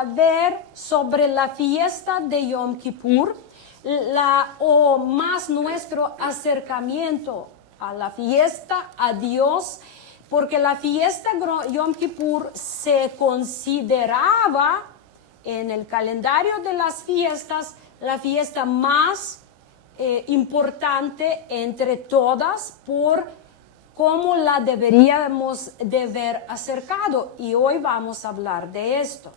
a ver sobre la fiesta de Yom Kippur, o más nuestro acercamiento a la fiesta, a Dios, porque la fiesta Yom Kippur se consideraba en el calendario de las fiestas la fiesta más importante entre todas por cómo la deberíamos de ver acercado, y hoy vamos a hablar de esto.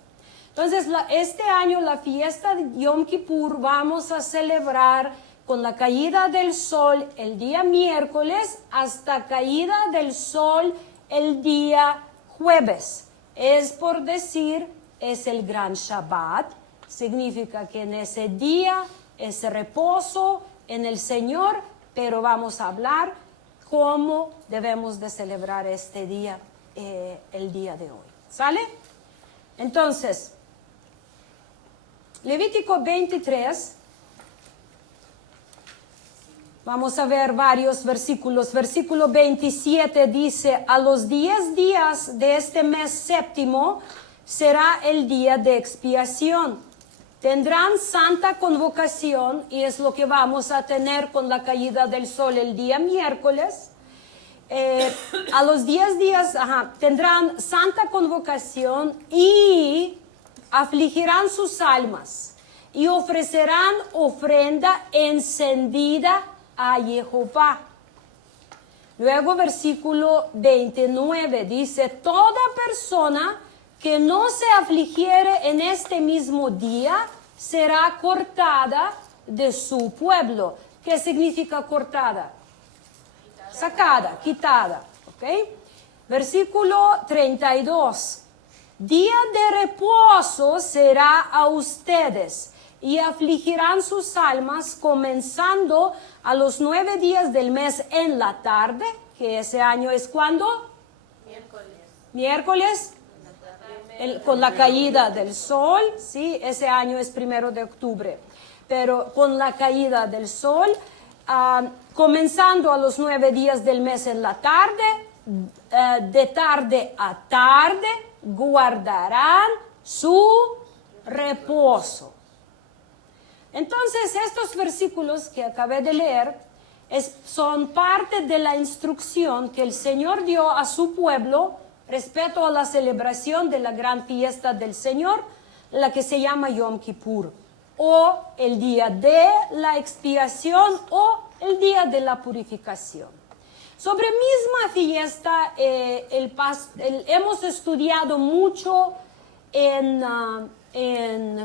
Entonces, este año la fiesta de Yom Kippur vamos a celebrar con la caída del sol el día miércoles hasta caída del sol el día jueves. Es por decir, es el gran Shabbat, significa que en ese día es reposo en el Señor, pero vamos a hablar cómo debemos de celebrar este día, el día de hoy. ¿Sale? Entonces, Levítico 23, vamos a ver varios versículos. Versículo 27 dice, a los 10 días de este mes séptimo será el día de expiación. Tendrán santa convocación, y es lo que vamos a tener con la caída del sol el día miércoles. A los 10 días tendrán santa convocación y afligirán sus almas y ofrecerán ofrenda encendida a Jehová. Luego versículo 29 dice, toda persona que no se afligiere en este mismo día será cortada de su pueblo. ¿Qué significa cortada? Sacada, quitada. ¿Ok? Versículo 32. Día de reposo será a ustedes y afligirán sus almas comenzando a los 9 días del mes en la tarde, que ese año es ¿cuándo? Miércoles. Con la caída del sol, sí, ese año es 1 de octubre, pero con la caída del sol, comenzando a los 9 días del mes en la tarde, de tarde a tarde, guardarán su reposo. Entonces, estos versículos que acabé de leer son parte de la instrucción que el Señor dio a su pueblo respecto a la celebración de la gran fiesta del Señor, la que se llama Yom Kippur, o el día de la expiación, o el día de la purificación. Sobre misma fiesta, hemos estudiado mucho en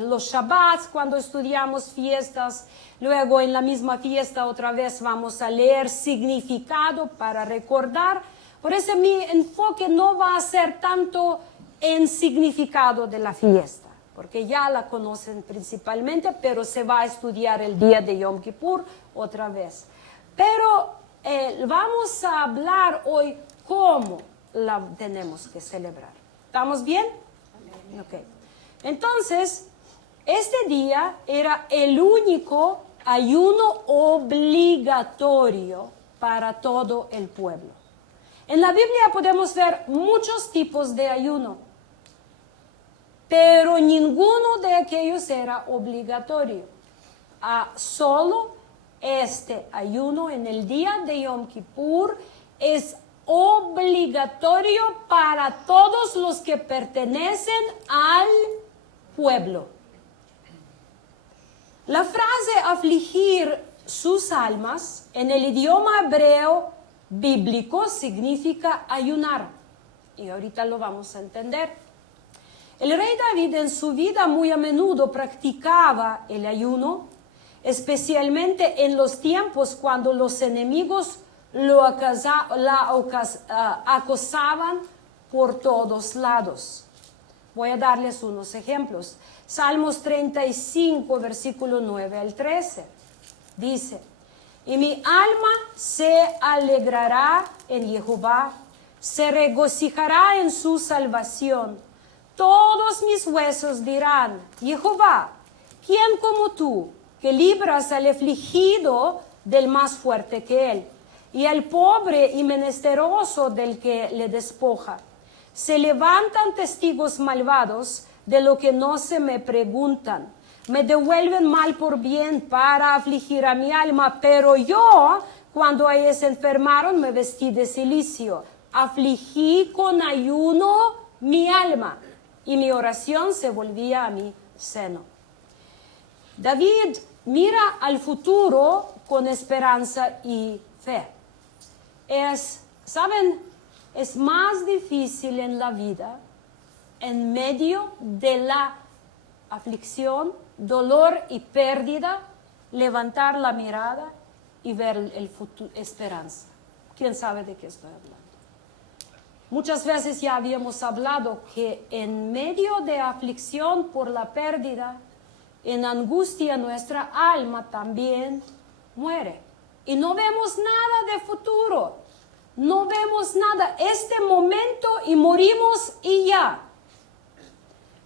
los Shabbats, cuando estudiamos fiestas. Luego en la misma fiesta otra vez vamos a leer significado para recordar. Por eso mi enfoque no va a ser tanto en significado de la fiesta, porque ya la conocen principalmente, pero se va a estudiar el día de Yom Kippur otra vez. Pero vamos a hablar hoy cómo la tenemos que celebrar. ¿Estamos bien? Ok. Entonces, este día era el único ayuno obligatorio para todo el pueblo. En la Biblia podemos ver muchos tipos de ayuno, pero ninguno de aquellos era obligatorio. Solo este ayuno en el día de Yom Kippur es obligatorio para todos los que pertenecen al pueblo. La frase afligir sus almas en el idioma hebreo bíblico significa ayunar, y ahorita lo vamos a entender. El rey David en su vida muy a menudo practicaba el ayuno, especialmente en los tiempos cuando los enemigos lo acosaban por todos lados. Voy a darles unos ejemplos. Salmos 35, versículo 9 al 13. Dice, y mi alma se alegrará en Jehová, se regocijará en su salvación. Todos mis huesos dirán, Jehová, ¿quién como tú, que libras al afligido del más fuerte que él, y al pobre y menesteroso del que le despoja? Se levantan testigos malvados de lo que no se me preguntan. Me devuelven mal por bien para afligir a mi alma, pero yo, cuando ellos se enfermaron, me vestí de cilicio. Afligí con ayuno mi alma y mi oración se volvía a mi seno. David mira al futuro con esperanza y fe. ¿Saben? Es más difícil en la vida, en medio de la aflicción, dolor y pérdida, levantar la mirada y ver el futuro, esperanza. ¿Quién sabe de qué estoy hablando? Muchas veces ya habíamos hablado que en medio de aflicción por la pérdida, en angustia nuestra alma también muere. Y no vemos nada de futuro. No vemos nada. Este momento y morimos y ya.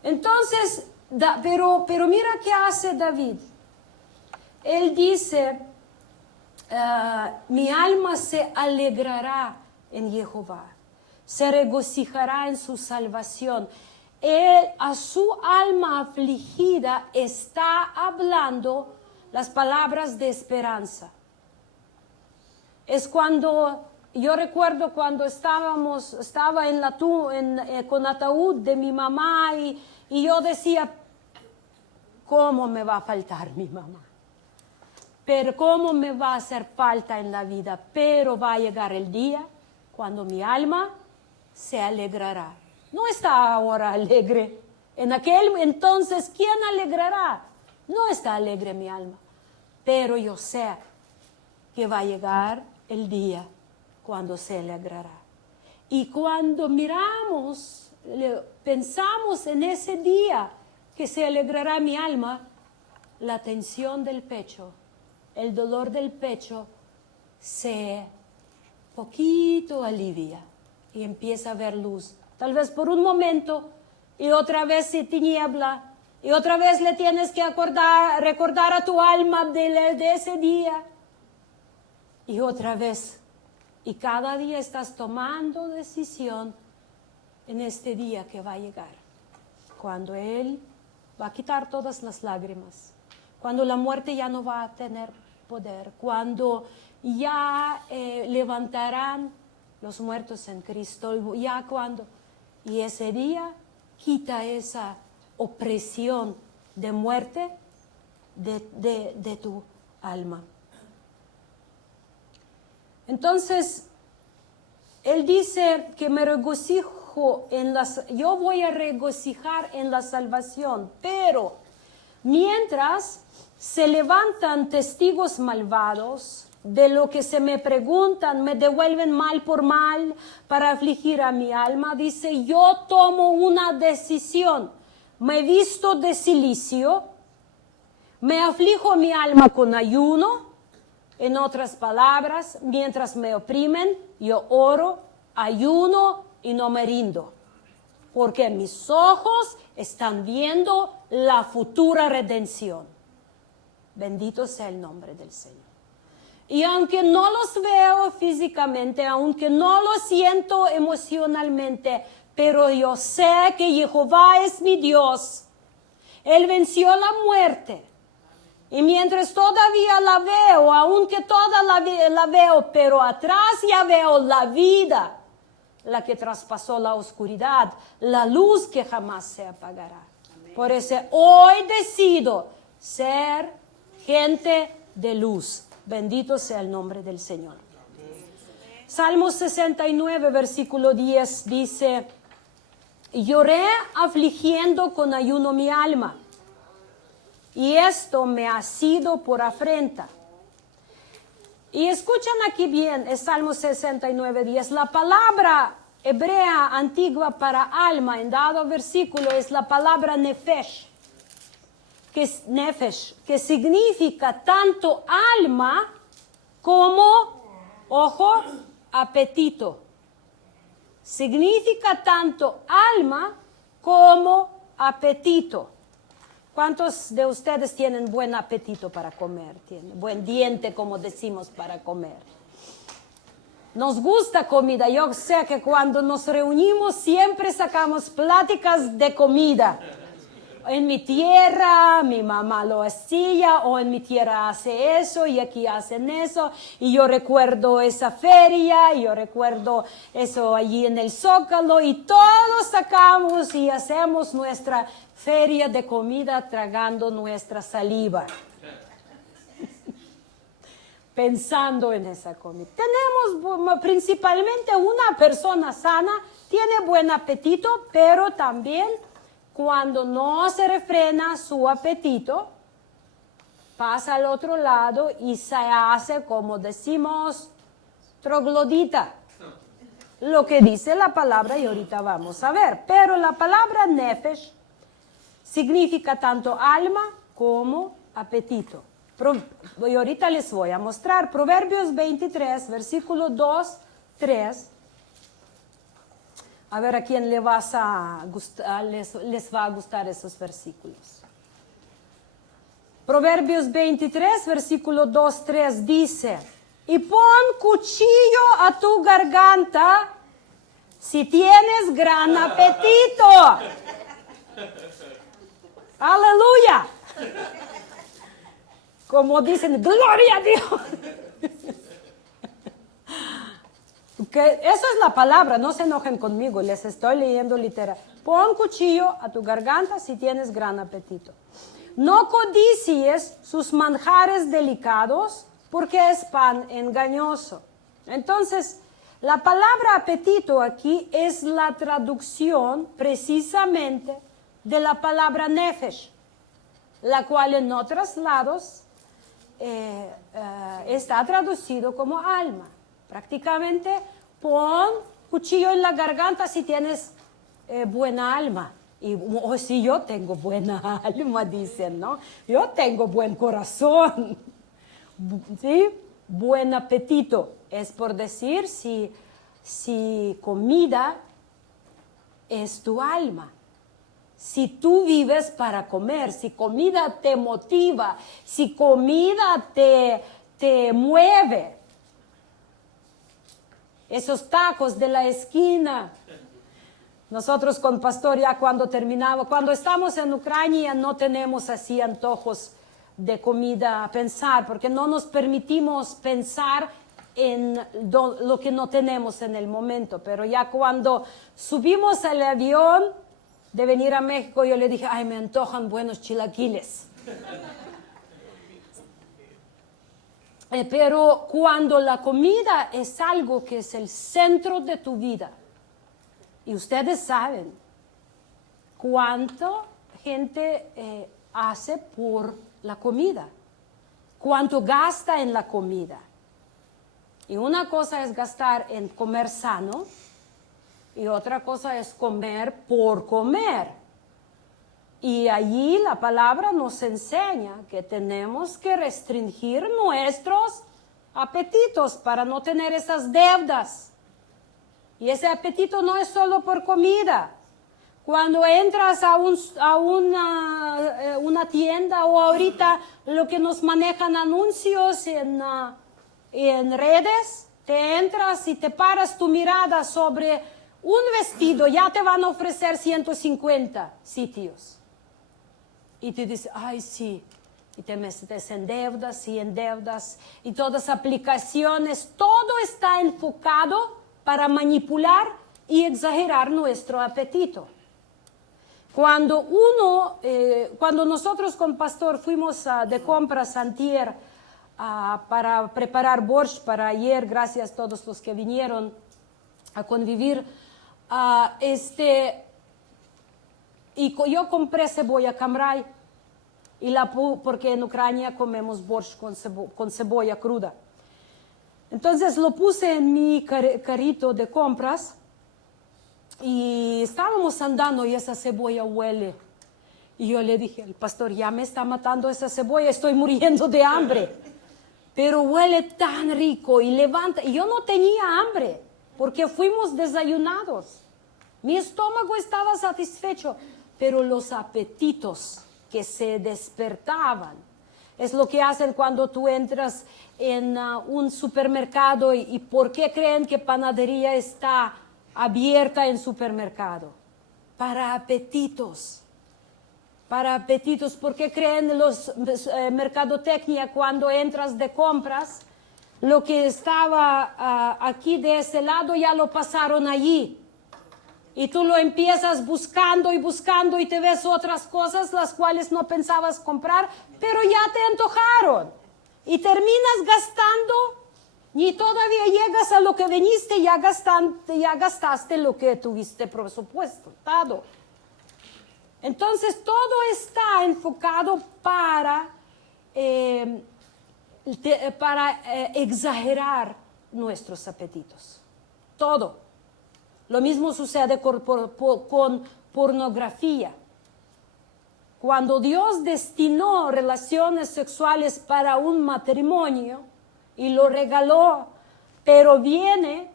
Entonces, pero mira qué hace David. Él dice, mi alma se alegrará en Jehová. Se regocijará en su salvación. Él a su alma afligida está hablando las palabras de esperanza. Es cuando, yo recuerdo cuando estaba con ataúd de mi mamá y yo decía, ¿cómo me va a faltar mi mamá? Pero ¿cómo me va a hacer falta en la vida? Pero va a llegar el día cuando mi alma se alegrará. No está ahora alegre. En aquel entonces, ¿quién alegrará? No está alegre mi alma. Pero yo sé que va a llegar el día cuando se alegrará. Y cuando miramos, pensamos en ese día que se alegrará mi alma, la tensión del pecho, el dolor del pecho se poquito alivia y empieza a ver luz. Tal vez por un momento y otra vez se tiniebla y otra vez le tienes que recordar a tu alma de ese día y otra vez. Y cada día estás tomando decisión en este día que va a llegar, cuando Él va a quitar todas las lágrimas, cuando la muerte ya no va a tener poder, cuando ya levantarán los muertos en Cristo, ya cuando, y ese día quita esa opresión de muerte de tu alma. Entonces, Él dice que me regocijo yo voy a regocijar en la salvación, pero mientras se levantan testigos malvados, de lo que se me preguntan, me devuelven mal por mal para afligir a mi alma, dice, yo tomo una decisión, me visto de cilicio, me aflijo mi alma con ayuno, en otras palabras, mientras me oprimen, yo oro, ayuno y no me rindo, porque mis ojos están viendo la futura redención. Bendito sea el nombre del Señor. Y aunque no los veo físicamente, aunque no los siento emocionalmente, pero yo sé que Jehová es mi Dios. Él venció la muerte. Y mientras todavía la veo, aunque toda la veo, pero atrás ya veo la vida, la que traspasó la oscuridad, la luz que jamás se apagará. Amén. Por eso hoy decido ser gente de luz. Bendito sea el nombre del Señor. Salmo 69, versículo 10 dice, lloré afligiendo con ayuno mi alma, y esto me ha sido por afrenta. Y escuchan aquí bien, es Salmo 69, 10. La palabra hebrea antigua para alma en dado versículo es la palabra nefesh, que significa tanto alma como, ojo, apetito. Significa tanto alma como apetito. ¿Cuántos de ustedes tienen buen apetito para comer? Tienen buen diente, como decimos, para comer. Nos gusta comida. Yo sé que cuando nos reunimos siempre sacamos pláticas de comida. en mi tierra mi mamá lo hacía, o en mi tierra hace eso y aquí hacen eso, y yo recuerdo esa feria, y yo recuerdo eso allí en el Zócalo, y todos sacamos y hacemos nuestra feria de comida tragando nuestra saliva. Pensando en esa comida. Tenemos principalmente una persona sana, tiene buen apetito, pero también cuando no se refrena su apetito, pasa al otro lado y se hace, como decimos, troglodita. Lo que dice la palabra, y ahorita vamos a ver. Pero la palabra nefesh significa tanto alma como apetito. Y ahorita les voy a mostrar Proverbios 23, versículo 2, 3. A ver a quién les va a gustar esos versículos. Proverbios 23, versículo 2, 3 dice: y pon cuchillo a tu garganta si tienes gran apetito. Aleluya. Como dicen, gloria a Dios. Que eso es la palabra, no se enojen conmigo, les estoy leyendo literal. Pon cuchillo a tu garganta si tienes gran apetito. No codicies sus manjares delicados, porque es pan engañoso. Entonces, la palabra apetito aquí es la traducción precisamente de la palabra nefesh, la cual en otros lados está traducido como alma. Prácticamente, pon cuchillo en la garganta si tienes buena alma. O si yo tengo buena alma, dicen, ¿no? Yo tengo buen corazón. ¿Sí? Buen apetito. Es por decir si comida es tu alma. Si tú vives para comer, si comida te motiva, si comida te mueve. Esos tacos de la esquina. Nosotros con Pastor ya cuando estamos en Ucrania no tenemos así antojos de comida a pensar, porque no nos permitimos pensar en lo que no tenemos en el momento. Pero ya cuando subimos al avión de venir a México, yo le dije, ay, me antojan buenos chilaquiles. Pero cuando la comida es algo que es el centro de tu vida, y ustedes saben cuánto gente hace por la comida, cuánto gasta en la comida. Y una cosa es gastar en comer sano, y otra cosa es comer por comer. Y allí la palabra nos enseña que tenemos que restringir nuestros apetitos para no tener esas deudas. Y ese apetito no es solo por comida. Cuando entras a una tienda, o ahorita lo que nos manejan anuncios en redes, te entras y te paras tu mirada sobre un vestido, ya te van a ofrecer 150 sitios. Y te dices, ay, sí. Y te metes en deudas, y todas aplicaciones, todo está enfocado para manipular y exagerar nuestro apetito. Cuando nosotros con Pastor fuimos de compras antier para preparar borscht para ayer, gracias a todos los que vinieron a convivir, y yo compré cebolla cambray, porque en Ucrania comemos borscht con cebolla cruda. Entonces lo puse en mi carrito de compras y estábamos andando y esa cebolla huele. Y yo le dije al pastor, ya me está matando esa cebolla, estoy muriendo de hambre. Pero huele tan rico y levanta. Y yo no tenía hambre porque fuimos desayunados. Mi estómago estaba satisfecho, pero los apetitos que se despertaban es lo que hacen cuando tú entras en un supermercado. ¿Y por qué creen que panadería está abierta en supermercado? Para apetitos. para apetitos. ¿Por qué creen los mercadotecnia cuando entras de compras? Lo que estaba aquí de ese lado ya lo pasaron allí. Y tú lo empiezas buscando y buscando y te ves otras cosas las cuales no pensabas comprar, pero ya te antojaron. Y terminas gastando y todavía llegas a lo que viniste, ya gastaste lo que tuviste presupuestado. Entonces todo está enfocado para exagerar nuestros apetitos. Todo. Lo mismo sucede con pornografía. Cuando Dios destinó relaciones sexuales para un matrimonio y lo regaló, pero viene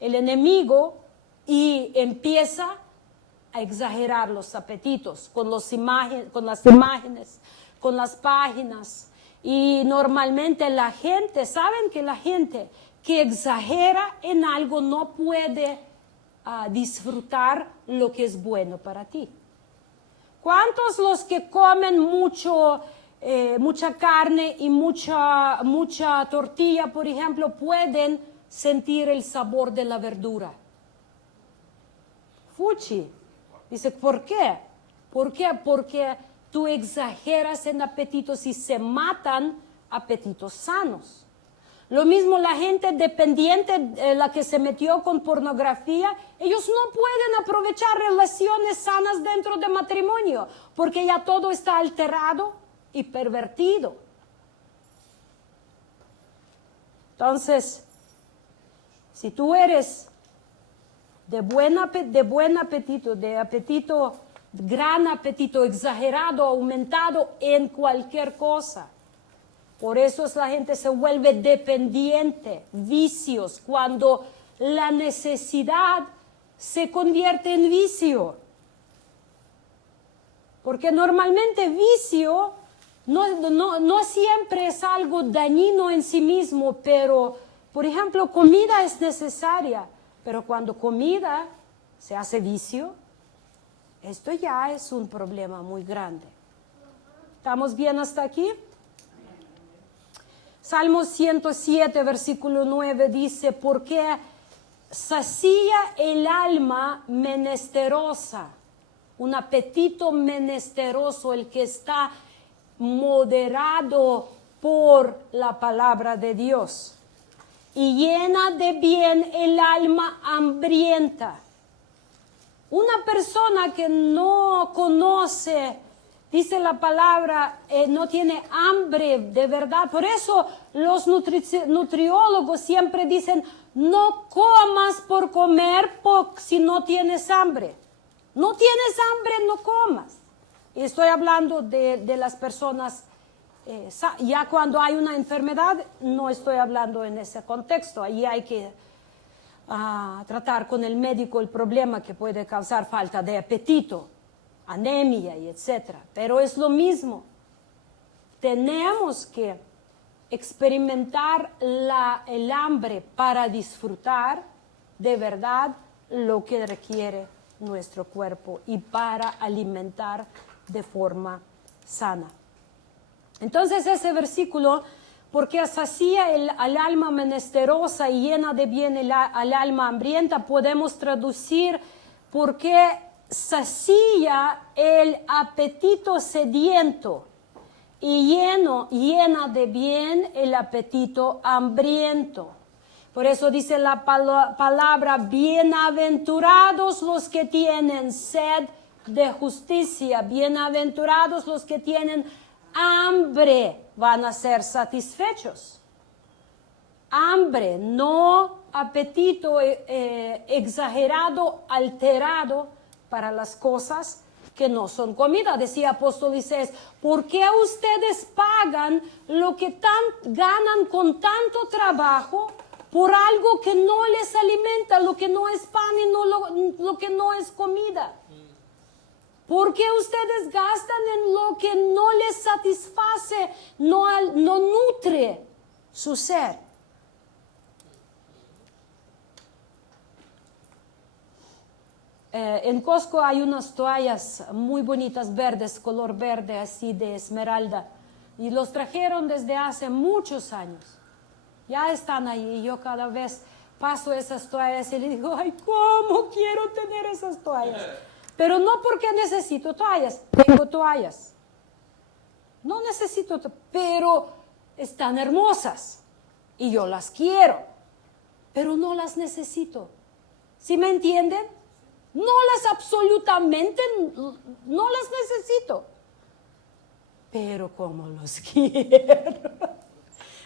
el enemigo y empieza a exagerar los apetitos con las imágenes, con las páginas. Y normalmente ¿saben que la gente que exagera en algo no puede disfrutar lo que es bueno para ti? ¿Cuántos los que comen mucha carne y mucha tortilla, por ejemplo, pueden sentir el sabor de la verdura? Fuchi. Dice, ¿por qué? ¿Por qué? Porque tú exageras en apetitos y se matan apetitos sanos. Lo mismo la gente dependiente, la que se metió con pornografía, ellos no pueden aprovechar relaciones sanas dentro de matrimonio, porque ya todo está alterado y pervertido. Entonces, si tú eres de buen apetito, gran apetito, exagerado, aumentado en cualquier cosa, por eso la gente se vuelve dependiente, vicios, cuando la necesidad se convierte en vicio. Porque normalmente vicio no siempre es algo dañino en sí mismo, pero, por ejemplo, comida es necesaria, pero cuando comida se hace vicio, esto ya es un problema muy grande. ¿Estamos bien hasta aquí? Salmo 107, versículo 9 dice, porque sacía el alma menesterosa, un apetito menesteroso, el que está moderado por la palabra de Dios, y llena de bien el alma hambrienta. Una persona que no conoce, dice la palabra, no tiene hambre de verdad. Por eso los nutriólogos siempre dicen, no comas por comer si no tienes hambre. No tienes hambre, no comas. Y estoy hablando de las personas, ya cuando hay una enfermedad, no estoy hablando en ese contexto. Ahí hay que tratar con el médico el problema que puede causar falta de apetito, anemia y etcétera. Pero es lo mismo. Tenemos que experimentar el hambre para disfrutar de verdad lo que requiere nuestro cuerpo y para alimentar de forma sana. Entonces ese versículo, porque sacía al alma menesterosa y llena de bien al alma hambrienta, podemos traducir porque sacía el apetito sediento y llena de bien el apetito hambriento. Por eso dice la palabra, bienaventurados los que tienen sed de justicia, bienaventurados los que tienen hambre, van a ser satisfechos. Hambre, no apetito exagerado, alterado para las cosas que no son comida. Decía apóstol Isaías, ¿por qué ustedes pagan lo que ganan con tanto trabajo por algo que no les alimenta, lo que no es pan y lo que no es comida? ¿Por qué ustedes gastan en lo que no les satisface, no nutre su ser? En Costco hay unas toallas muy bonitas, verdes, color verde, así de esmeralda. Y los trajeron desde hace muchos años. Ya están ahí. Y yo cada vez paso esas toallas y le digo, ay, ¿cómo quiero tener esas toallas? Pero no porque necesito toallas. Tengo toallas. No necesito, pero están hermosas. Y yo las quiero. Pero no las necesito. ¿Sí me entienden? No las absolutamente, no las necesito. Pero como los quiero.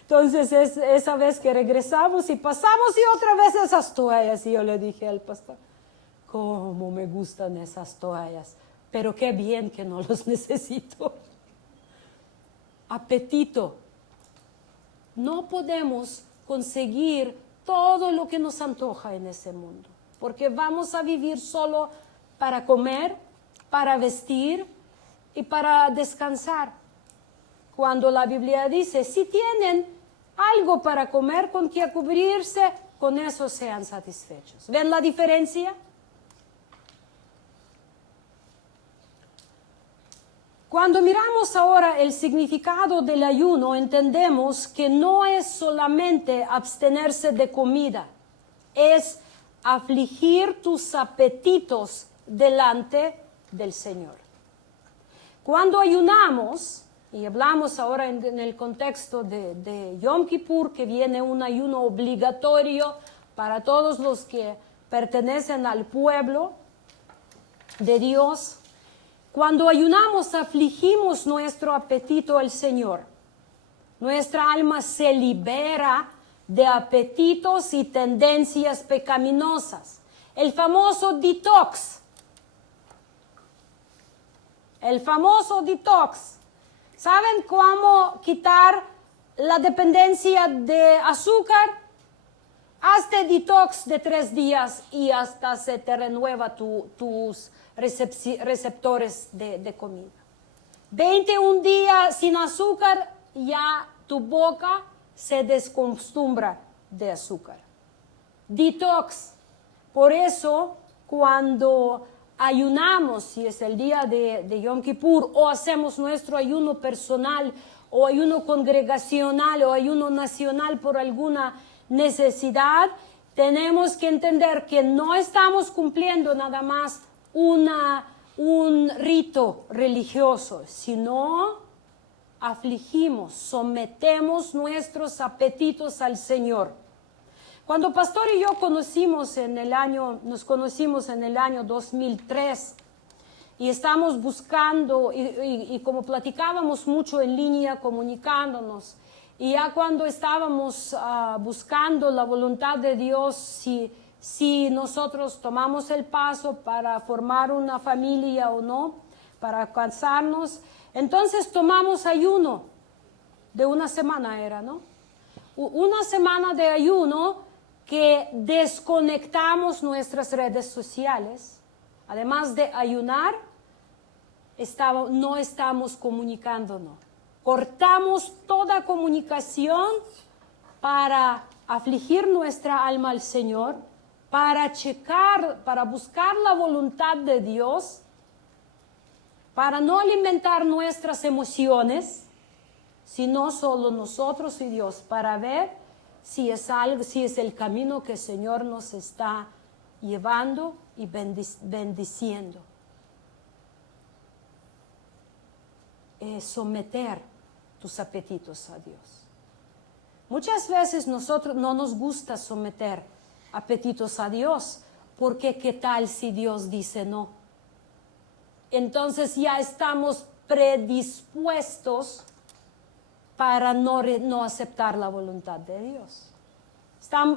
Entonces esa vez que regresamos y pasamos y otra vez esas toallas. Y yo le dije al pastor, cómo me gustan esas toallas. Pero qué bien que no los necesito. Apetito. No podemos conseguir todo lo que nos antoja en ese mundo. Porque vamos a vivir solo para comer, para vestir y para descansar. Cuando la Biblia dice, si tienen algo para comer con que cubrirse, con eso sean satisfechos. ¿Ven la diferencia? Cuando miramos ahora el significado del ayuno, entendemos que no es solamente abstenerse de comida, es afligir tus apetitos delante del Señor. Cuando ayunamos, y hablamos ahora en el contexto de Yom Kippur, que viene un ayuno obligatorio para todos los que pertenecen al pueblo de Dios, cuando ayunamos afligimos nuestro apetito al Señor. Nuestra alma se libera de apetitos y tendencias pecaminosas. El famoso detox. El famoso detox. ¿Saben cómo quitar la dependencia de azúcar? Hazte detox de 3 días y hasta se te renueva tus receptores de comida. 21 días sin azúcar, ya tu boca se descostumbra de azúcar. Detox. Por eso, cuando ayunamos, si es el día de Yom Kippur, o hacemos nuestro ayuno personal, o ayuno congregacional, o ayuno nacional por alguna necesidad, tenemos que entender que no estamos cumpliendo nada más un rito religioso, sino afligimos, sometemos nuestros apetitos al Señor. Cuando Pastor y yo nos conocimos en el año 2003 y estamos buscando y como platicábamos mucho en línea, comunicándonos, y ya cuando estábamos buscando la voluntad de Dios, si nosotros tomamos el paso para formar una familia o no, para casarnos, entonces tomamos ayuno de una semana era, ¿no? Una semana de ayuno que desconectamos nuestras redes sociales. Además de ayunar, no estamos comunicándonos. Cortamos toda comunicación para afligir nuestra alma al Señor, para buscar la voluntad de Dios, para no alimentar nuestras emociones, sino solo nosotros y Dios, para ver si es el camino que el Señor nos está llevando y bendiciendo. Someter tus apetitos a Dios. Muchas veces nosotros no nos gusta someter apetitos a Dios, porque ¿qué tal si Dios dice no? Entonces ya estamos predispuestos para no aceptar la voluntad de Dios.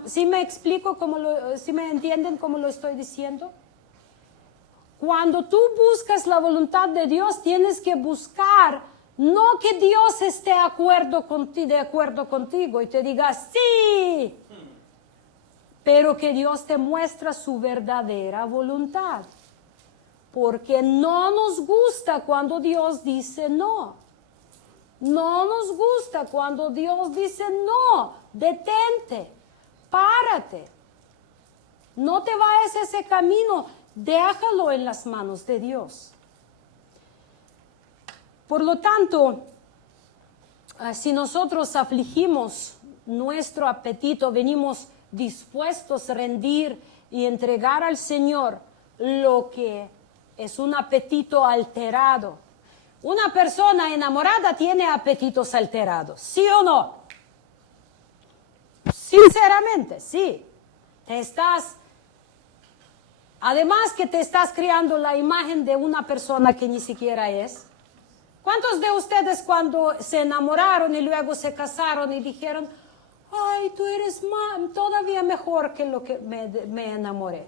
¿Sí me explico sí me entienden cómo lo estoy diciendo? Cuando tú buscas la voluntad de Dios, tienes que buscar no que Dios esté de acuerdo contigo y te diga sí, pero que Dios te muestra su verdadera voluntad. Porque no nos gusta cuando Dios dice no. No nos gusta cuando Dios dice no, detente, párate. No te vayas ese camino. déjalo en las manos de Dios. Por lo tanto, si nosotros afligimos nuestro apetito, venimos dispuestos a rendir y entregar al Señor lo que es un apetito alterado. Una persona enamorada tiene apetitos alterados, ¿sí o no? Sinceramente, sí. Además que te estás creando la imagen de una persona que ni siquiera es. ¿Cuántos de ustedes cuando se enamoraron y luego se casaron y dijeron, ay, tú eres todavía mejor que lo que me enamoré?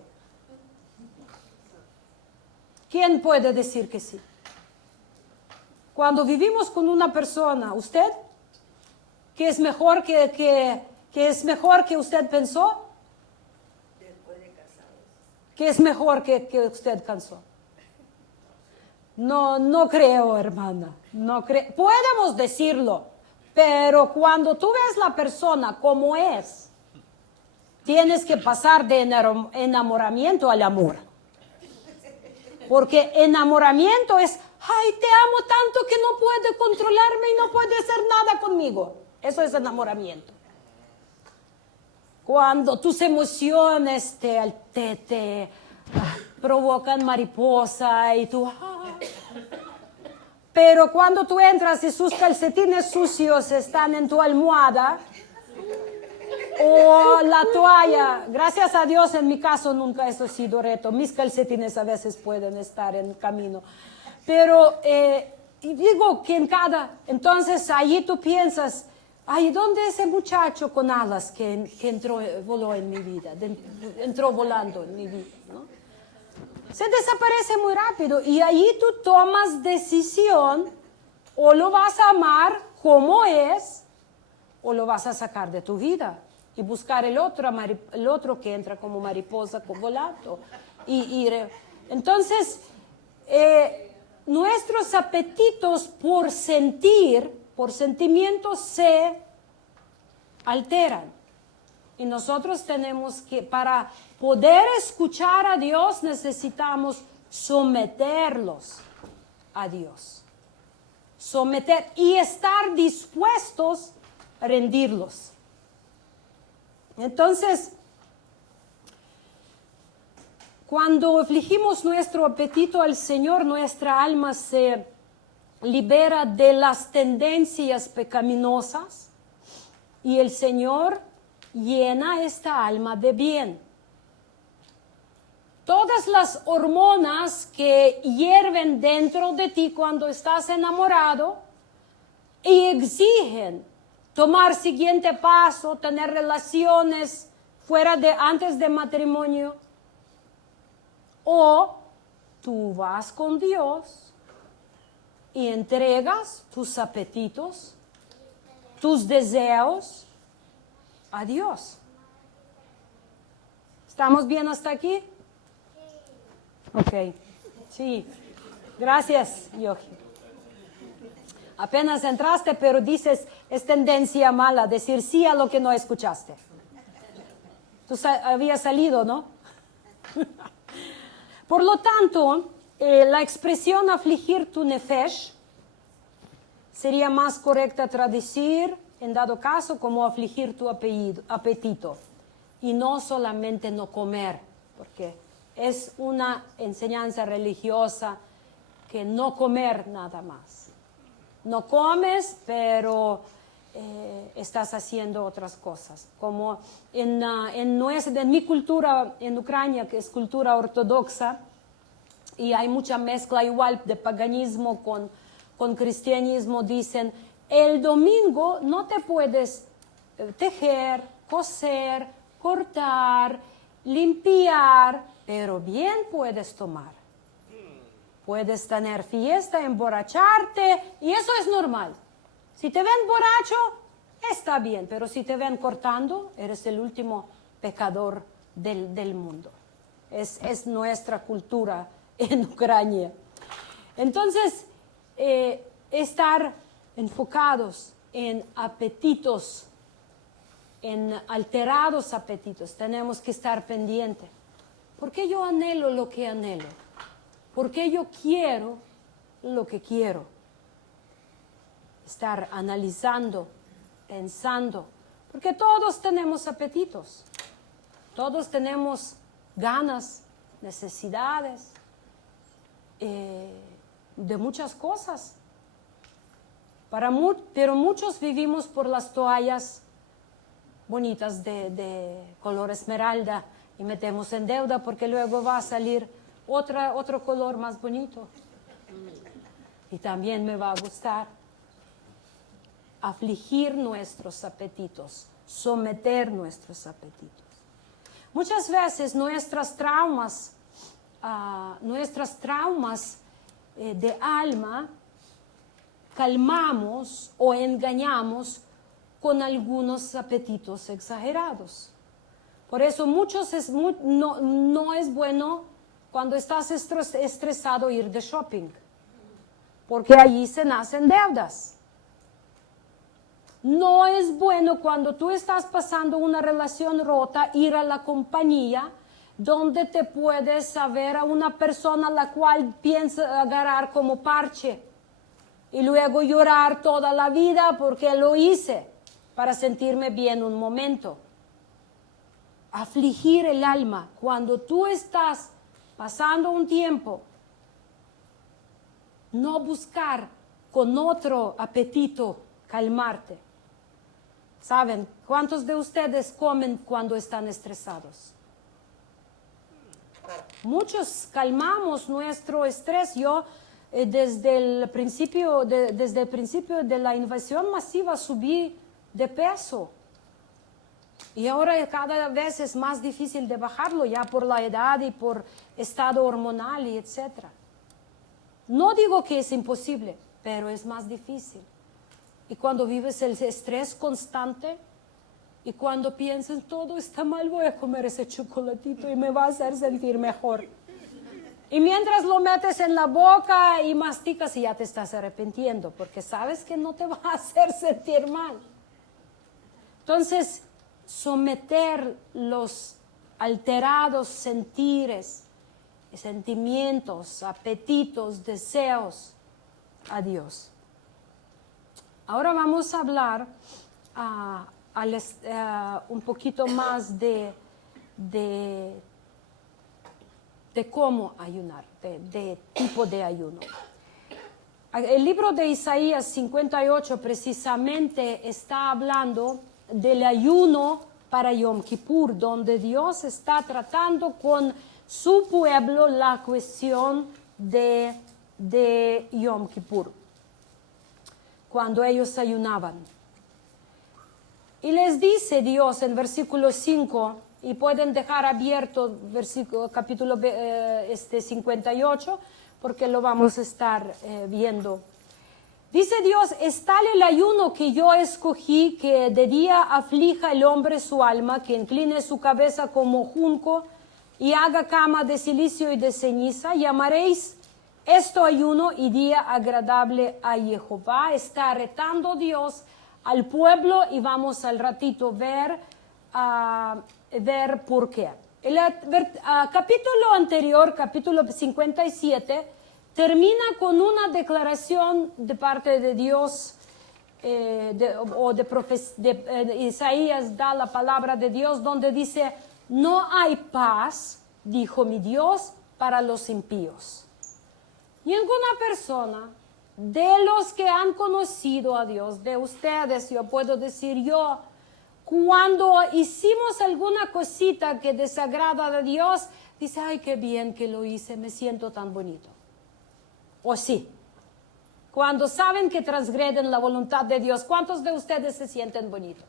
¿Quién puede decir que sí? Cuando vivimos con una persona, ¿usted? ¿Que es mejor que es mejor que usted pensó? Después de casados. ¿Que es mejor que usted pensó? No creo, hermana. No creo. Podemos decirlo, pero cuando tú ves la persona como es, tienes que pasar de enamoramiento al amor. Porque enamoramiento es, ay, te amo tanto que no puede controlarme y no puede hacer nada conmigo. Eso es enamoramiento. Cuando tus emociones te provocan mariposa y tú... Pero cuando tú entras y sus calcetines sucios están en tu almohada o la toalla, gracias a Dios en mi caso nunca eso ha sido reto, mis calcetines a veces pueden estar en camino, pero digo que entonces allí tú piensas, ay, ¿dónde ese muchacho con alas que voló en mi vida, entró volando en mi vida, ¿no? Se desaparece muy rápido y ahí tú tomas decisión, o lo vas a amar como es, o lo vas a sacar de tu vida y buscar el otro que entra como mariposa volando. Entonces, nuestros apetitos por sentimientos se alteran. Y nosotros tenemos que, para poder escuchar a Dios, necesitamos someterlos a Dios. Someter y estar dispuestos a rendirlos. Entonces, cuando afligimos nuestro apetito al Señor, nuestra alma se libera de las tendencias pecaminosas y el Señor llena esta alma de bien. Todas las hormonas que hierven dentro de ti cuando estás enamorado y exigen tomar siguiente paso, tener relaciones antes de matrimonio, o tú vas con Dios y entregas tus apetitos, tus deseos a Dios. ¿Estamos bien hasta aquí? Ok, sí. Gracias, Yogi. Apenas entraste, pero dices, es tendencia mala decir sí a lo que no escuchaste. Tú habías salido, ¿no? Por lo tanto, la expresión afligir tu nefesh sería más correcta traducir, en dado caso, como afligir tu apetito. Y no solamente no comer, porque es una enseñanza religiosa que no comer nada más. No comes, pero estás haciendo otras cosas. Como en mi cultura, en Ucrania, que es cultura ortodoxa, y hay mucha mezcla igual de paganismo con cristianismo, dicen, el domingo no te puedes tejer, coser, cortar, limpiar, pero bien puedes tomar. Puedes tener fiesta, emborracharte, y eso es normal. Si te ven borracho, está bien, pero si te ven cortando, eres el último pecador del mundo. Es nuestra cultura en Ucrania. Entonces, estar enfocados en apetitos, en alterados apetitos, tenemos que estar pendientes. ¿Por qué yo anhelo lo que anhelo? ¿Por qué yo quiero lo que quiero? Estar analizando, pensando, porque todos tenemos apetitos, todos tenemos ganas, necesidades de muchas cosas. Pero muchos vivimos por las toallas bonitas de color esmeralda y metemos en deuda porque luego va a salir otro color más bonito. Y también me va a gustar. Afligir nuestros apetitos, someter nuestros apetitos. Muchas veces nuestras traumas de alma calmamos o engañamos con algunos apetitos exagerados. Por eso no es bueno cuando estás estresado ir de shopping, porque allí se nacen deudas. No es bueno cuando tú estás pasando una relación rota ir a la compañía donde te puedes saber a una persona a la cual piensa agarrar como parche y luego llorar toda la vida porque lo hice para sentirme bien un momento. Afligir el alma cuando tú estás pasando un tiempo, no buscar con otro apetito calmarte. ¿Saben? ¿Cuántos de ustedes comen cuando están estresados? Muchos calmamos nuestro estrés. Yo desde el principio de la invasión masiva subí de peso. Y ahora cada vez es más difícil de bajarlo ya por la edad y por estado hormonal y etc. No digo que es imposible, pero es más difícil. Y cuando vives el estrés constante y cuando piensas todo está mal, voy a comer ese chocolatito y me va a hacer sentir mejor. Y mientras lo metes en la boca y masticas y ya te estás arrepintiendo porque sabes que no te va a hacer sentir mal. Entonces, someter los alterados sentires, sentimientos, apetitos, deseos a Dios. Ahora vamos a hablar un poquito más de cómo ayunar, de tipo de ayuno. El libro de Isaías 58 precisamente está hablando del ayuno para Yom Kippur, donde Dios está tratando con su pueblo la cuestión de Yom Kippur, cuando ellos ayunaban. Y les dice Dios en versículo 5, y pueden dejar abierto capítulo 58, porque lo vamos a estar viendo. Dice Dios, es tal el ayuno que yo escogí, que de día aflija el hombre su alma, que incline su cabeza como junco y haga cama de silicio y de ceniza. Llamaréis esto ayuno y día agradable a Jehová. Está retando Dios al pueblo y vamos al ratito ver por qué. El capítulo anterior, capítulo 57, termina con una declaración de parte de Dios, Isaías da la palabra de Dios donde dice, no hay paz, dijo mi Dios, para los impíos. Ninguna persona de los que han conocido a Dios, de ustedes, yo puedo decir yo, cuando hicimos alguna cosita que desagrada a Dios, dice, ay, qué bien que lo hice, me siento tan bonito. ¿O sí? Cuando saben que transgreden la voluntad de Dios, ¿cuántos de ustedes se sienten bonitos?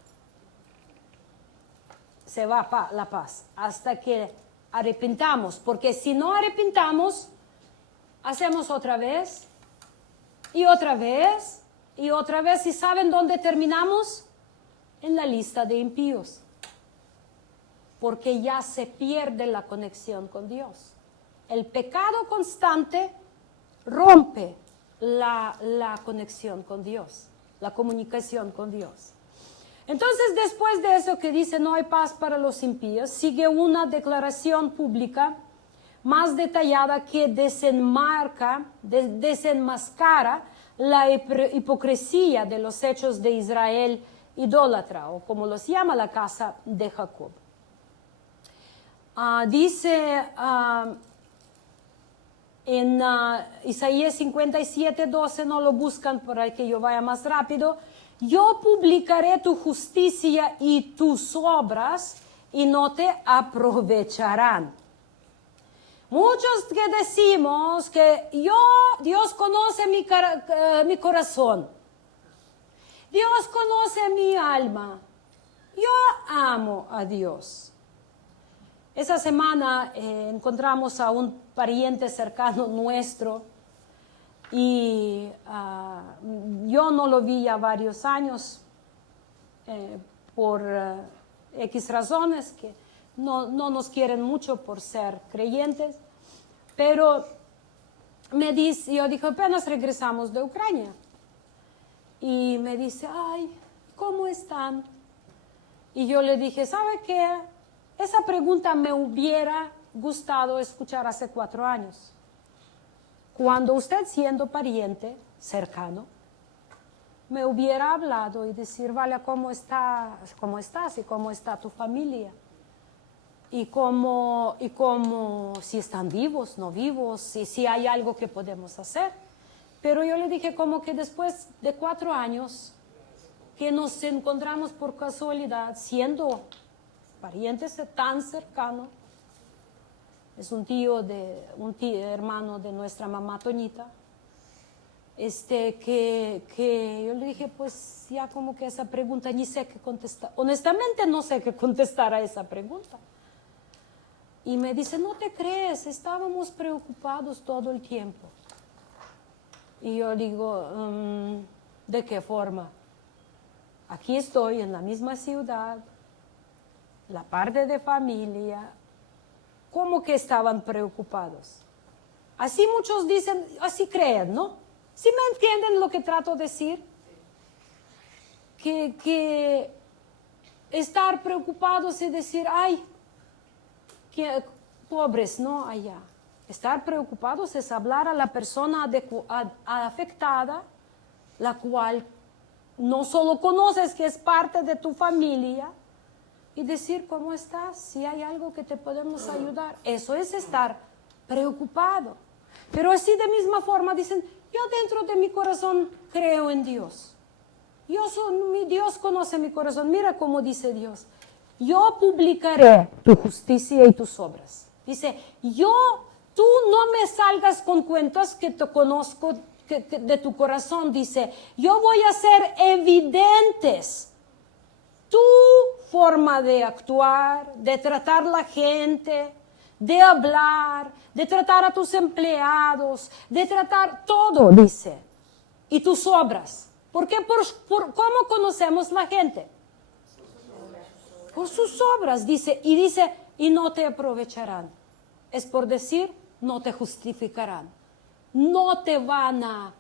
Se va la paz hasta que arrepintamos, porque si no arrepintamos, hacemos otra vez y otra vez y otra vez. ¿Y saben dónde terminamos? En la lista de impíos, porque ya se pierde la conexión con Dios. El pecado constante rompe la conexión con Dios, la comunicación con Dios. Entonces, después de eso que dice no hay paz para los impíos, sigue una declaración pública más detallada que desenmascara la hipocresía de los hechos de Israel idólatra, o como los llama la casa de Jacob. Dice en Isaías 57:12, no lo buscan para que yo vaya más rápido, yo publicaré tu justicia y tus obras y no te aprovecharán. Muchos que decimos que Dios conoce mi corazón, Dios conoce mi alma, yo amo a Dios. Esa semana encontramos a un pariente cercano nuestro y yo no lo vi ya varios años por X razones que no nos quieren mucho por ser creyentes, pero yo dije, apenas regresamos de Ucrania y me dice, ay, ¿cómo están? Y yo le dije, ¿sabe qué? Esa pregunta me hubiera gustado escuchar hace 4 años. Cuando usted, siendo pariente cercano, me hubiera hablado y decir, vale, ¿cómo estás y cómo está tu familia? Y cómo si están vivos, no vivos, y si hay algo que podemos hacer. Pero yo le dije como que después de 4 años que nos encontramos por casualidad, siendo parientes tan cercanos, es un tío hermano de nuestra mamá Toñita, que yo le dije, pues ya como que esa pregunta ni sé qué contestar. Honestamente no sé qué contestar a esa pregunta. Y me dice, no te crees, estábamos preocupados todo el tiempo. Y yo digo, ¿de qué forma? Aquí estoy en la misma ciudad, la parte de familia, ¿cómo que estaban preocupados? Así muchos dicen, así creen, ¿no? ¿Sí me entienden lo que trato de decir? Que estar preocupados y decir, ay, que pobres, ¿no? Allá. Estar preocupados es hablar a la persona afectada, la cual no solo conoces, que es parte de tu familia, y decir, ¿cómo estás? Si hay algo que te podemos ayudar. Eso es estar preocupado. Pero así de misma forma dicen, yo dentro de mi corazón creo en Dios. Mi Dios conoce mi corazón. Mira cómo dice Dios. Yo publicaré tu justicia y tus obras. Dice, tú no me salgas con cuentos que te conozco de tu corazón. Dice, yo voy a hacer evidentes tu forma de actuar, de tratar a la gente, de hablar, de tratar a tus empleados, de tratar todo, dice. Y tus obras. ¿Por qué? ¿Cómo conocemos la gente? Por sus obras, dice, y no te aprovecharán. Es por decir, no te justificarán. No te van a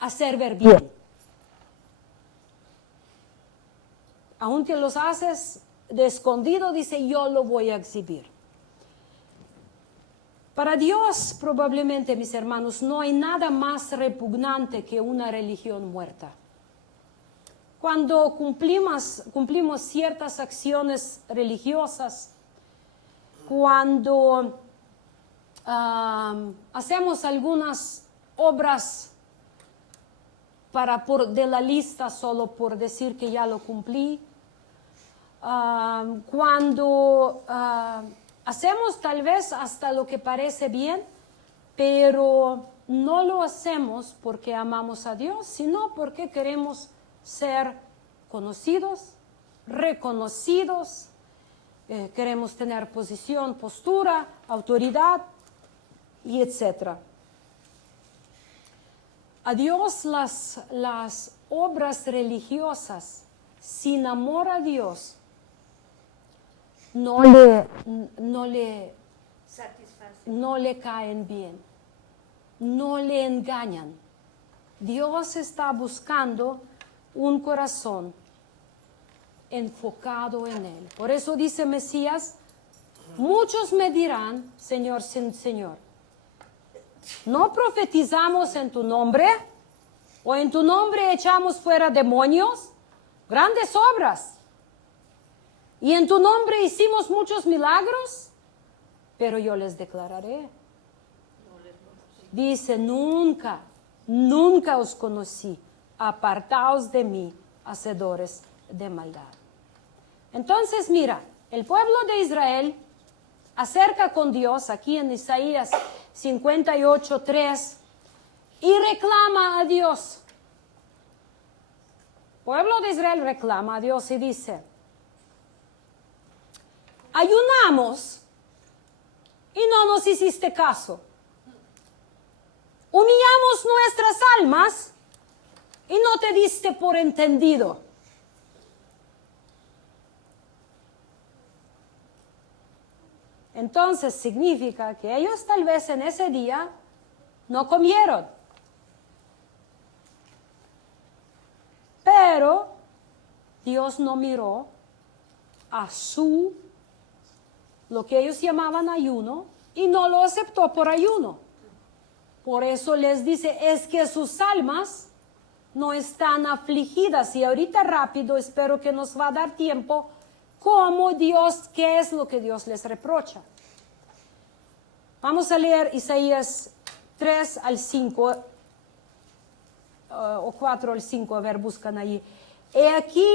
hacer ver bien. Aunque los haces de escondido, dice, yo lo voy a exhibir. Para Dios, probablemente, mis hermanos, no hay nada más repugnante que una religión muerta. Cuando cumplimos ciertas acciones religiosas, cuando hacemos algunas obras de la lista solo por decir que ya lo cumplí, cuando hacemos tal vez hasta lo que parece bien, pero no lo hacemos porque amamos a Dios, sino porque queremos ser conocidos, reconocidos, queremos tener posición, postura, autoridad, y etc. A Dios las obras religiosas sin amor a Dios no le caen bien, no le engañan. Dios está buscando un corazón enfocado en Él. Por eso dice Mesías, muchos me dirán, Señor, Señor, ¿no profetizamos en tu nombre? ¿O en tu nombre echamos fuera demonios? Grandes obras. Y en tu nombre hicimos muchos milagros. Pero yo les declararé. Dice, nunca, nunca os conocí. Apartaos de mí, hacedores de maldad. Entonces, mira, el pueblo de Israel acerca con Dios, aquí en Isaías 58:3, y reclama a Dios. El pueblo de Israel reclama a Dios y dice, ayunamos y no nos hiciste caso. Humillamos nuestras almas y no te diste por entendido. Entonces significa que ellos tal vez en ese día no comieron. Pero Dios no miró a lo que ellos llamaban ayuno, y no lo aceptó por ayuno. Por eso les dice, es que sus almas no están afligidas. Y ahorita rápido, espero que nos va a dar tiempo, cómo Dios, qué es lo que Dios les reprocha. Vamos a leer Isaías 3-5, o 4-5, a ver, buscan ahí. He aquí,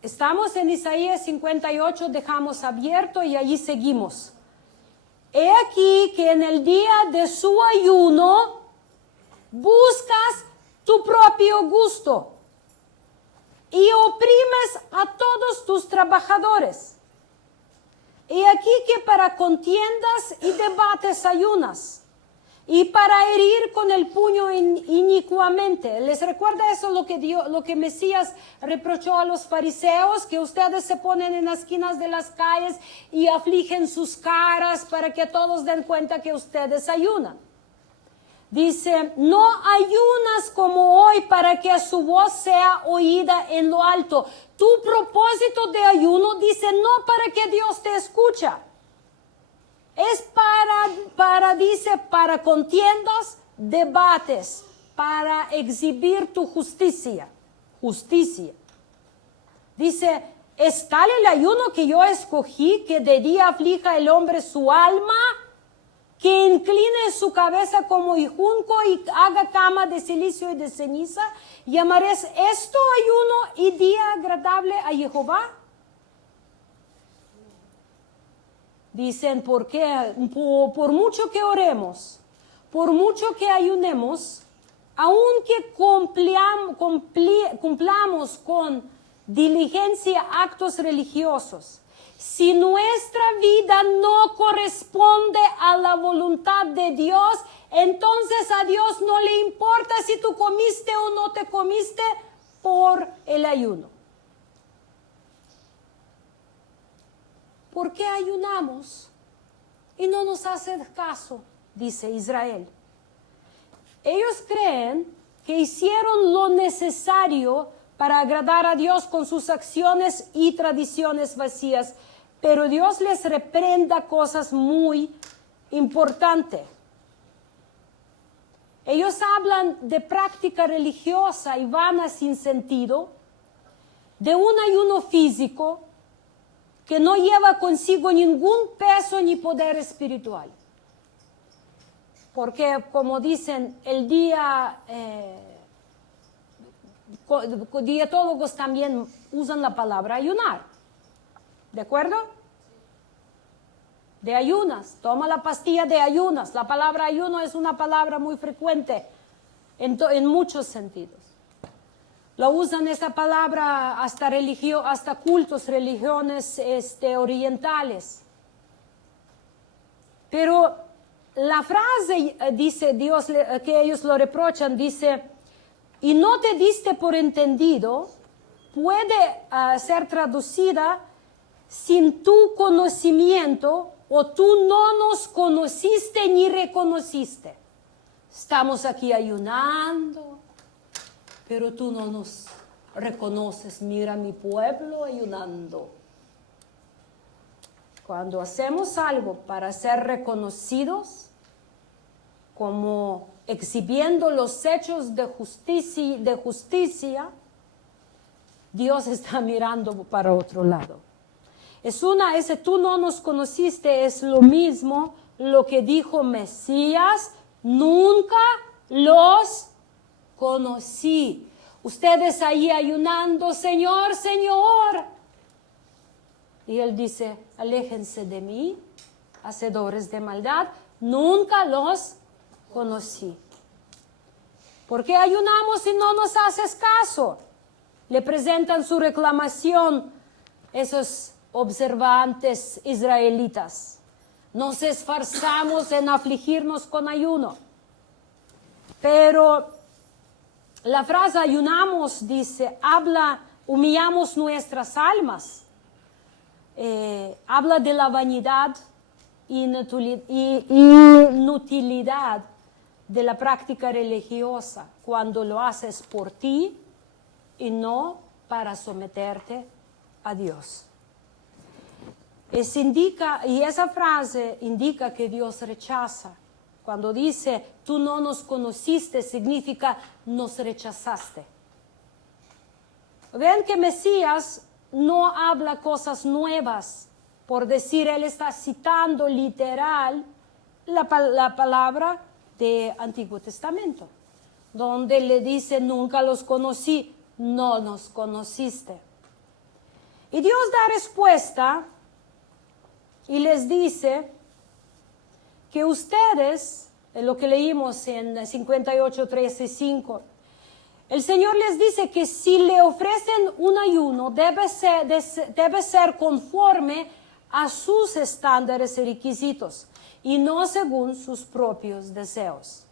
estamos en Isaías 58, dejamos abierto y allí seguimos. He aquí que en el día de su ayuno buscas tu propio gusto y oprimes a todos tus trabajadores. He aquí que para contiendas y debates ayunas, y para herir con el puño inicuamente. ¿Les recuerda eso lo que Mesías reprochó a los fariseos? Que ustedes se ponen en las esquinas de las calles y afligen sus caras para que todos den cuenta que ustedes ayunan. Dice, no ayunas como hoy para que su voz sea oída en lo alto. Tu propósito de ayuno dice no para que Dios te escucha. Es para contiendas, debates, para exhibir tu justicia. Justicia. Dice, ¿es tal el ayuno que yo escogí, que de día aflija el hombre su alma, que incline su cabeza como junco y haga cama de silicio y de ceniza? ¿Llamaréis esto ayuno y día agradable a Jehová? Dicen, porque por mucho que oremos, por mucho que ayunemos, aunque cumplamos con diligencia actos religiosos, si nuestra vida no corresponde a la voluntad de Dios, entonces a Dios no le importa si tú comiste o no te comiste por el ayuno. ¿Por qué ayunamos y no nos hacen caso? Dice Israel. Ellos creen que hicieron lo necesario para agradar a Dios con sus acciones y tradiciones vacías, pero Dios les reprenda cosas muy importantes. Ellos hablan de práctica religiosa y vana sin sentido, de un ayuno físico que no lleva consigo ningún peso ni poder espiritual. Porque, como dicen, el dietólogos también usan la palabra ayunar. ¿De acuerdo? De ayunas. Toma la pastilla de ayunas. La palabra ayuno es una palabra muy frecuente en muchos sentidos. Lo usan esa palabra hasta cultos, religiones orientales. Pero la frase, dice Dios, que ellos lo reprochan, dice, y no te diste por entendido, puede ser traducida sin tu conocimiento, o tú no nos conociste ni reconociste. Estamos aquí ayunando, pero tú no nos reconoces, mira mi pueblo ayunando. Cuando hacemos algo para ser reconocidos, como exhibiendo los hechos de justicia, Dios está mirando para otro lado. Ese tú no nos conociste, es lo mismo lo que dijo Mesías, nunca los conocí. Ustedes ahí ayunando, Señor, Señor. Y Él dice, aléjense de mí, hacedores de maldad, nunca los conocí. ¿Por qué ayunamos y no nos haces caso? Le presentan su reclamación esos observantes israelitas. Nos esforzamos en afligirnos con ayuno. Pero la frase ayunamos, dice, humillamos nuestras almas. Habla de la vanidad y inutilidad de la práctica religiosa cuando lo haces por ti y no para someterte a Dios. Y esa frase indica que Dios rechaza. Cuando dice, tú no nos conociste, significa nos rechazaste. Ven que Mesías no habla cosas nuevas. Por decir, él está citando literal la palabra de Antiguo Testamento, donde le dice, nunca los conocí, no nos conociste. Y Dios da respuesta y les dice que ustedes, en lo que leímos en 58, 13 y 5, el Señor les dice que si le ofrecen un ayuno, debe ser conforme a sus estándares y requisitos, y no según sus propios deseos.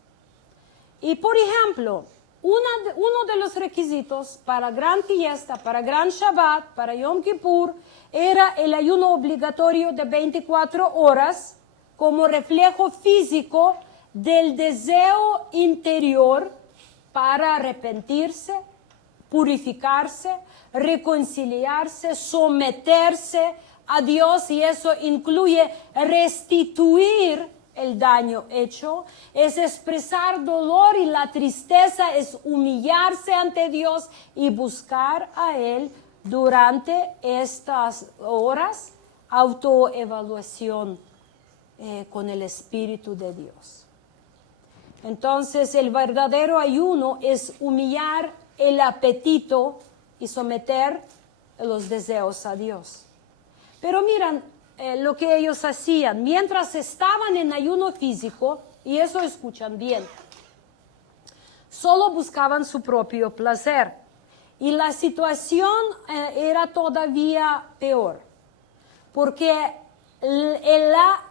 Y por ejemplo, uno de los requisitos para gran fiesta, para gran Shabbat, para Yom Kippur, era el ayuno obligatorio de 24 horas como reflejo físico del deseo interior para arrepentirse, purificarse, reconciliarse, someterse a Dios, y eso incluye restituir el daño hecho, es expresar dolor y la tristeza, es humillarse ante Dios y buscar a Él durante estas horas, autoevaluación con el Espíritu de Dios. Entonces, el verdadero ayuno es humillar el apetito y someter los deseos a Dios. Pero miran lo que ellos hacían. Mientras estaban en ayuno físico, y eso escuchan bien, solo buscaban su propio placer. Y la situación era todavía peor, porque la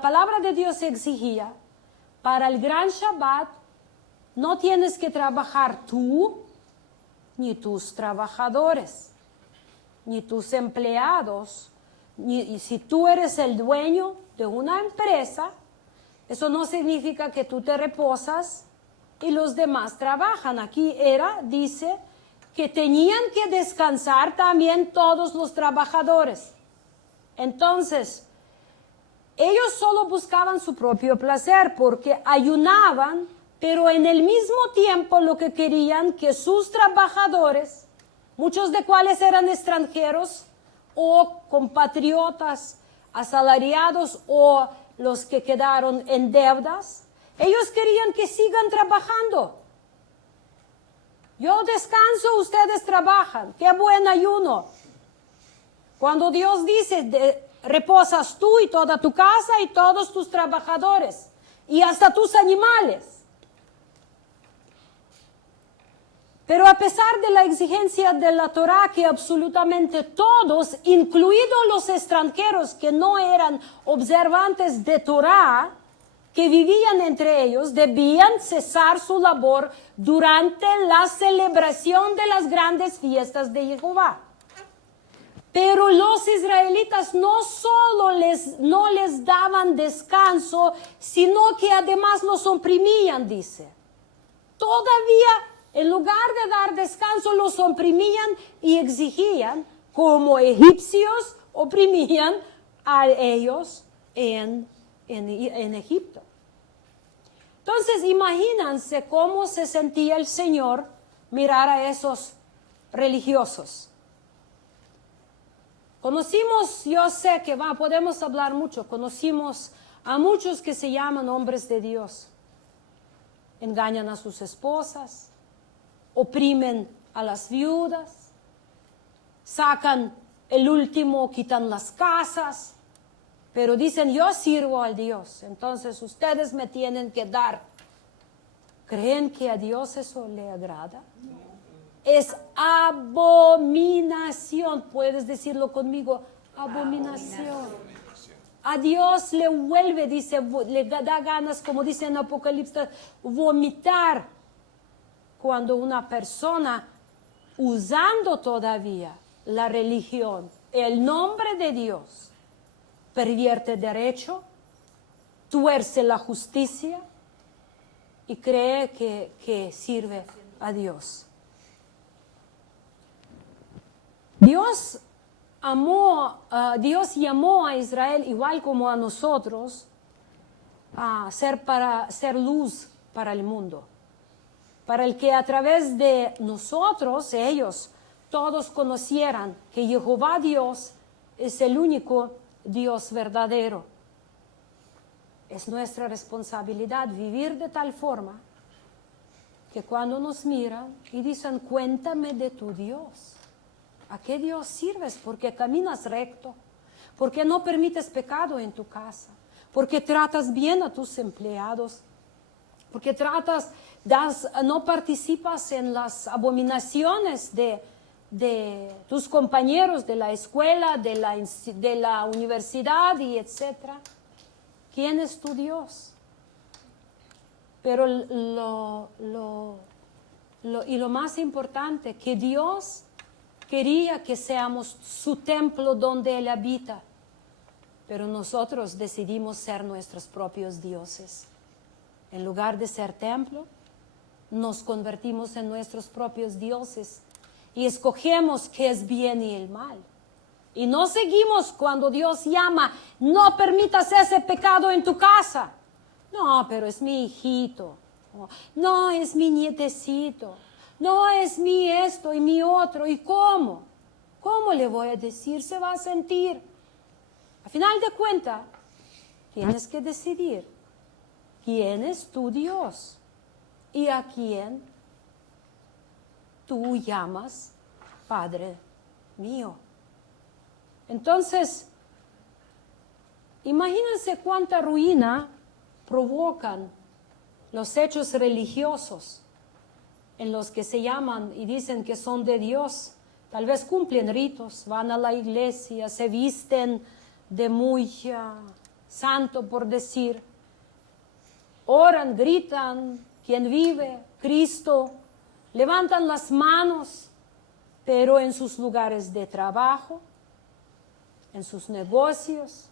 palabra de Dios exigía, para el gran Shabbat, no tienes que trabajar tú, ni tus trabajadores, ni tus empleados, y si tú eres el dueño de una empresa, eso no significa que tú te reposas y los demás trabajan. Aquí dice que tenían que descansar también todos los trabajadores. Entonces, ellos solo buscaban su propio placer porque ayunaban, pero en el mismo tiempo lo que querían que sus trabajadores, muchos de cuales eran extranjeros o compatriotas asalariados o los que quedaron en deudas, ellos querían que sigan trabajando. Yo descanso, ustedes trabajan. ¡Qué buen ayuno! Cuando Dios dice, reposas tú y toda tu casa y todos tus trabajadores y hasta tus animales. Pero a pesar de la exigencia de la Torá, que absolutamente todos, incluidos los extranjeros que no eran observantes de Torá, que vivían entre ellos, debían cesar su labor durante la celebración de las grandes fiestas de Jehová. Pero los israelitas no solo no les daban descanso, sino que además los oprimían, dice. Todavía En lugar de dar descanso, los oprimían y exigían, como egipcios oprimían a ellos en Egipto. Entonces, imagínense cómo se sentía el Señor mirar a esos religiosos. Conocimos, yo sé que podemos hablar mucho, conocimos a muchos que se llaman hombres de Dios. Engañan a sus esposas, oprimen a las viudas, sacan el último, quitan las casas, pero dicen, yo sirvo al Dios, entonces ustedes me tienen que dar. ¿Creen que a Dios eso le agrada? Es abominación, puedes decirlo conmigo, abominación. A Dios le vuelve, dice, le da ganas, como dice en Apocalipsis, vomitar cuando una persona, usando todavía la religión, el nombre de Dios, pervierte derecho, tuerce la justicia y cree que sirve a Dios. Dios llamó a Israel, igual como a nosotros, a ser luz para el mundo. Para el que a través de nosotros, ellos, todos conocieran que Jehová Dios es el único Dios verdadero. Es nuestra responsabilidad vivir de tal forma que cuando nos miran y dicen, cuéntame de tu Dios. ¿A qué Dios sirves? Porque caminas recto, porque no permites pecado en tu casa, porque tratas bien a tus empleados, porque no participas en las abominaciones de tus compañeros de la escuela, de la universidad y etcétera. ¿Quién es tu Dios? Pero lo más importante, que Dios quería que seamos su templo donde Él habita, pero nosotros decidimos ser nuestros propios dioses. En lugar de ser templo, nos convertimos en nuestros propios dioses y escogemos qué es bien y el mal. Y no seguimos cuando Dios llama, no permitas ese pecado en tu casa. No, pero es mi hijito. No, es mi nietecito. No, es mi esto y mi otro. ¿Y cómo? ¿Cómo le voy a decir? Se va a sentir. A final de cuentas, tienes que decidir quién es tu Dios y a quién tú llamas Padre mío. Entonces, imagínense cuánta ruina provocan los hechos religiosos en los que se llaman y dicen que son de Dios. Tal vez cumplen ritos, van a la iglesia, se visten de muy santo, por decir. Oran, gritan, ¿quién vive? Cristo. Levantan las manos, pero en sus lugares de trabajo, en sus negocios,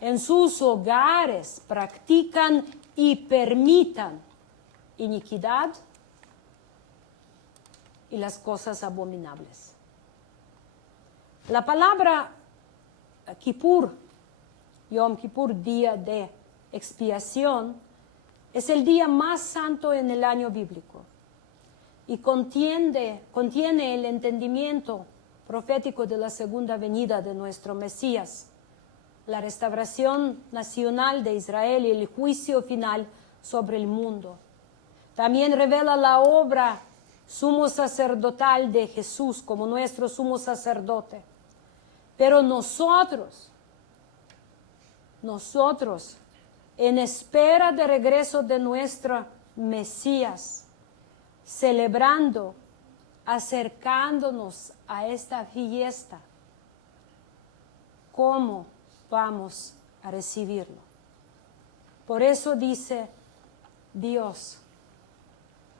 en sus hogares, practican y permitan iniquidad y las cosas abominables. La palabra Kippur, Yom Kippur, día de expiación, es el día más santo en el año bíblico y contiene el entendimiento profético de la segunda venida de nuestro Mesías, la restauración nacional de Israel y el juicio final sobre el mundo. También revela la obra sumo sacerdotal de Jesús como nuestro sumo sacerdote. Pero nosotros, en espera de regreso de nuestro Mesías, celebrando, acercándonos a esta fiesta, ¿cómo vamos a recibirlo? Por eso dice Dios,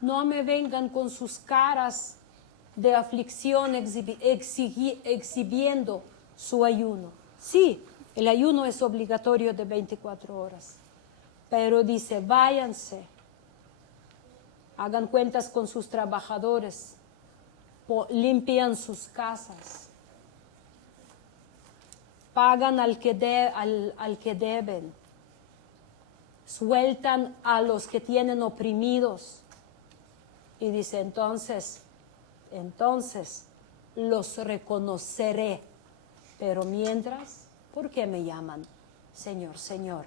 no me vengan con sus caras de aflicción exhibiendo su ayuno. Sí, el ayuno es obligatorio de 24 horas, pero dice, váyanse hagan cuentas con sus trabajadores, limpian sus casas, pagan al que deben, sueltan a los que tienen oprimidos. Y dice, entonces los reconoceré. Pero mientras, ¿por qué me llaman Señor, Señor?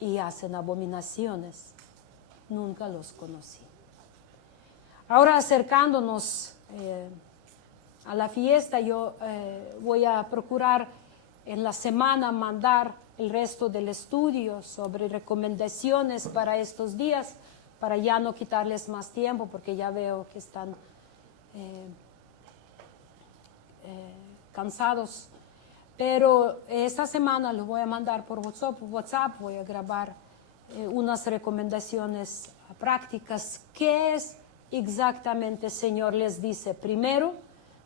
Y hacen abominaciones. Nunca los conocí. Ahora acercándonos a la fiesta, yo voy a procurar en la semana mandar el resto del estudio sobre recomendaciones para estos días, para ya no quitarles más tiempo, porque ya veo que están cansados. Pero esta semana lo voy a mandar por WhatsApp, voy a grabar unas recomendaciones prácticas. ¿Qué es exactamente el Señor les dice? Primero,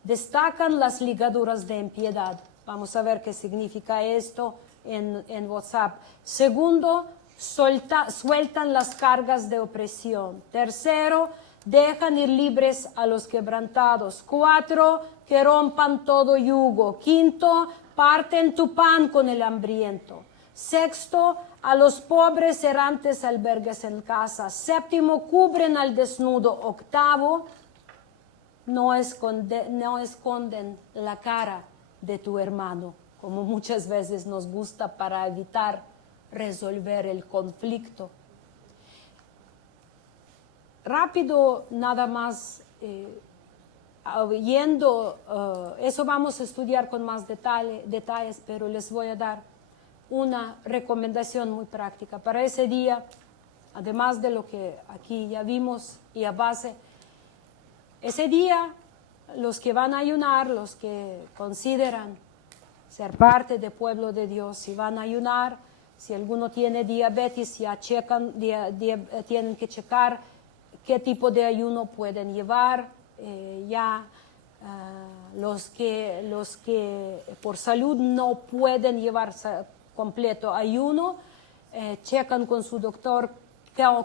destacan las ligaduras de impiedad. Vamos a ver qué significa esto en WhatsApp. Segundo, sueltan las cargas de opresión. Tercero, dejan ir libres a los quebrantados. 4, que rompan todo yugo. 5, parten tu pan con el hambriento. 6, a los pobres errantes albergues en casa. 7, cubren al desnudo. 8, no esconden la cara de tu hermano, como muchas veces nos gusta para evitar resolver el conflicto. Rápido, nada más, eso vamos a estudiar con más detalles, pero les voy a dar una recomendación muy práctica. Para ese día, además de lo que aquí ya vimos y a base, ese día los que van a ayunar, los que consideran ser parte del pueblo de Dios, si van a ayunar, si alguno tiene diabetes, ya tienen que checar qué tipo de ayuno pueden llevar. Los que por salud no pueden llevar completo ayuno, checan con su doctor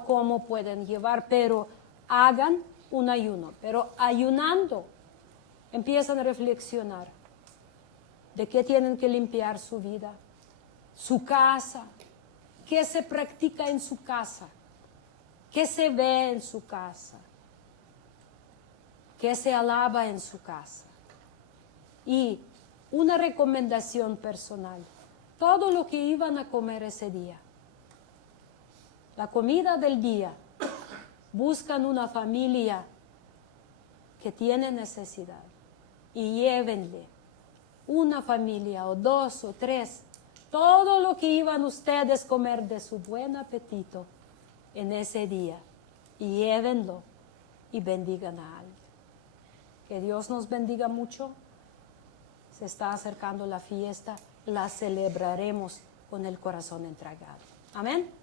cómo pueden llevar, pero hagan un ayuno. Pero ayunando, empiezan a reflexionar de qué tienen que limpiar su vida, su casa, qué se practica en su casa, qué se ve en su casa, qué se alaba en su casa. Y una recomendación personal, todo lo que iban a comer ese día, la comida del día, buscan una familia que tiene necesidad y llévenle una familia o 2 o 3, todo lo que iban ustedes a comer de su buen apetito en ese día, y llévenlo y bendigan a alguien. Que Dios nos bendiga mucho. Se está acercando la fiesta, la celebraremos con el corazón entregado. Amén.